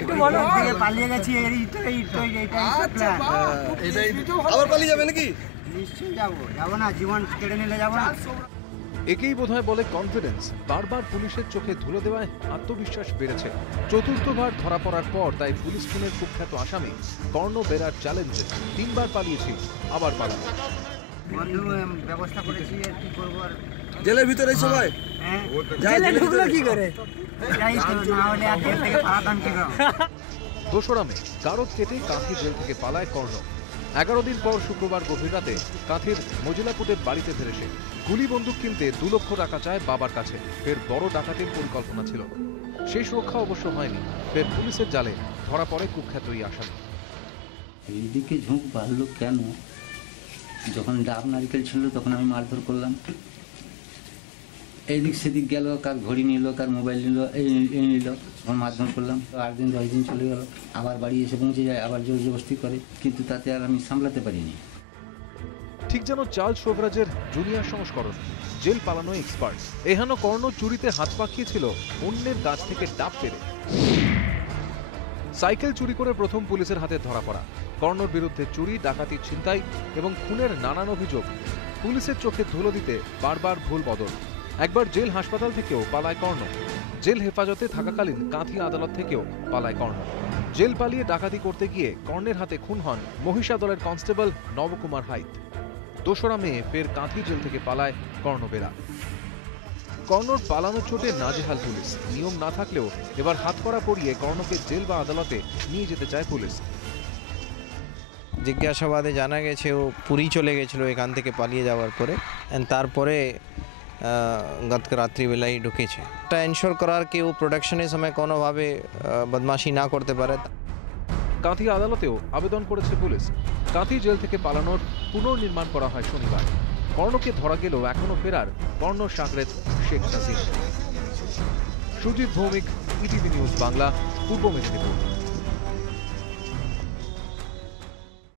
একটু বলো। পালিয়ে গেছি আবার পালিয়ে যাবে নাকি? নিশ্চয়ই যাবো না, জীবন কেড়ে নিলে যাবো না। একেই বোধহয় বলে কনফিডেন্স। বারবার পুলিশের চোখে ধুলো দেওয়ায় আত্মবিশ্বাস বেড়েছে। চতুর্থবার ধরা পড়ার পর তাই পুলিশ খুনের কুখ্যাত আসামি কর্ণ বেরার চ্যালেঞ্জে 3বার পালিয়েছি, আবার পালাবো। বন্ধু ব্যবস্থা করেছি, আর কি করবো। আর জেলের ভিতরে সবাই জেলে ঢুকলো কি করে? এটাই তো, না হলে আর জেল থেকে পালাতাম কি করে। দোসরা মে গারদ কেটে কাঁথি জেল থেকে পালায় কর্ণ। 11 দিন পর শুক্রবার গভীর রাতে কাঁথির মজিলাপুটের বাড়িতে ফেরে সে। গুলি বন্দুক কিনতে 2 লক্ষ টাকা চায় বাবার কাছে। ফের বড় ডাকাতির পরিকল্পনা ছিল। সেই সুরক্ষা অবশ্য হয়নি। ফের পুলিশের জালে ধরা পড়ে কুখ্যাত এই আসামি। এইদিকে ঝোঁক বাড়লো কেন? যখন ডাব নারিকেল ছিল তখন আমি মারধর করলাম। এইদিক সেদিক গেল, কার ঘড়ি নিল, কার মোবাইল নিল, এই নিল, তখন মারধর করলাম। 8 দিন 10 দিন চলে গেল, আবার বাড়ি এসে পৌঁছে যায়, আবার জোর জবরদস্তি করে, কিন্তু তাতে আর আমি সামলাতে পারিনি। ঠিক যেন চার্লস শোভরাজের জুনিয়র সংস্করণ। জেল পালানো এক্সপার্ট। এহেন কর্ণ চুরিতে হাত পাকিয়েছিল অন্যের গাছ থেকে ডাব পেরে। সাইকেল চুরি করে প্রথম পুলিশের হাতে ধরা পড়া। কর্ণর বিরুদ্ধে চুরি, ডাকাতি, ছিনতাই এবং খুনের নানান অভিযোগ। পুলিশের চোখে ধুলো দিতে বারবার ভুল বদল। একবার জেল হাসপাতাল থেকেও পালায় কর্ণ। জেল হেফাজতে থাকাকালীন কাঁথি আদালত থেকেও পালায় কর্ণ। জেল পালিয়ে ডাকাতি করতে গিয়ে কর্ণের হাতে খুন হন মহিষাদলের কনস্টেবল নবকুমার হাইত। 2রা মে ফের কাঁথি জেল থেকে পালায় কর্ণ বেরা। কর্ণর পালানোর চোটে নাজেহাল পুলিশ। নিয়ম না থাকলেও এবার হাতকড়া পরিয়ে কর্ণকে জেল বা আদালতে নিয়ে যেতে চায় পুলিশ। জিজ্ঞাসাবাদে জানা গেছে ও পুরী চলে গেছিল এখান থেকে পালিয়ে যাওয়ার পরে, তারপরে গত রাত্রিবেলায় ঢুকেছে। এটা এনশোর করার কি ও প্রোডাকশনের সময় কোনোভাবে বদমাশি না করতে পারে। কাঁথি আদালতেও আবেদন করেছে পুলিশ। কাঁথি জেল থেকে পালানোর পুনর্নির্মাণ করা হয় শনিবার। কর্ণকে ধরা গেলেও এখনো ফেরার কর্ণ সাগরেদ শেখ নাজির। সুজিত ভৌমিক, ইটিভি নিউজ বাংলা, পূর্ব মেদিনীপুর।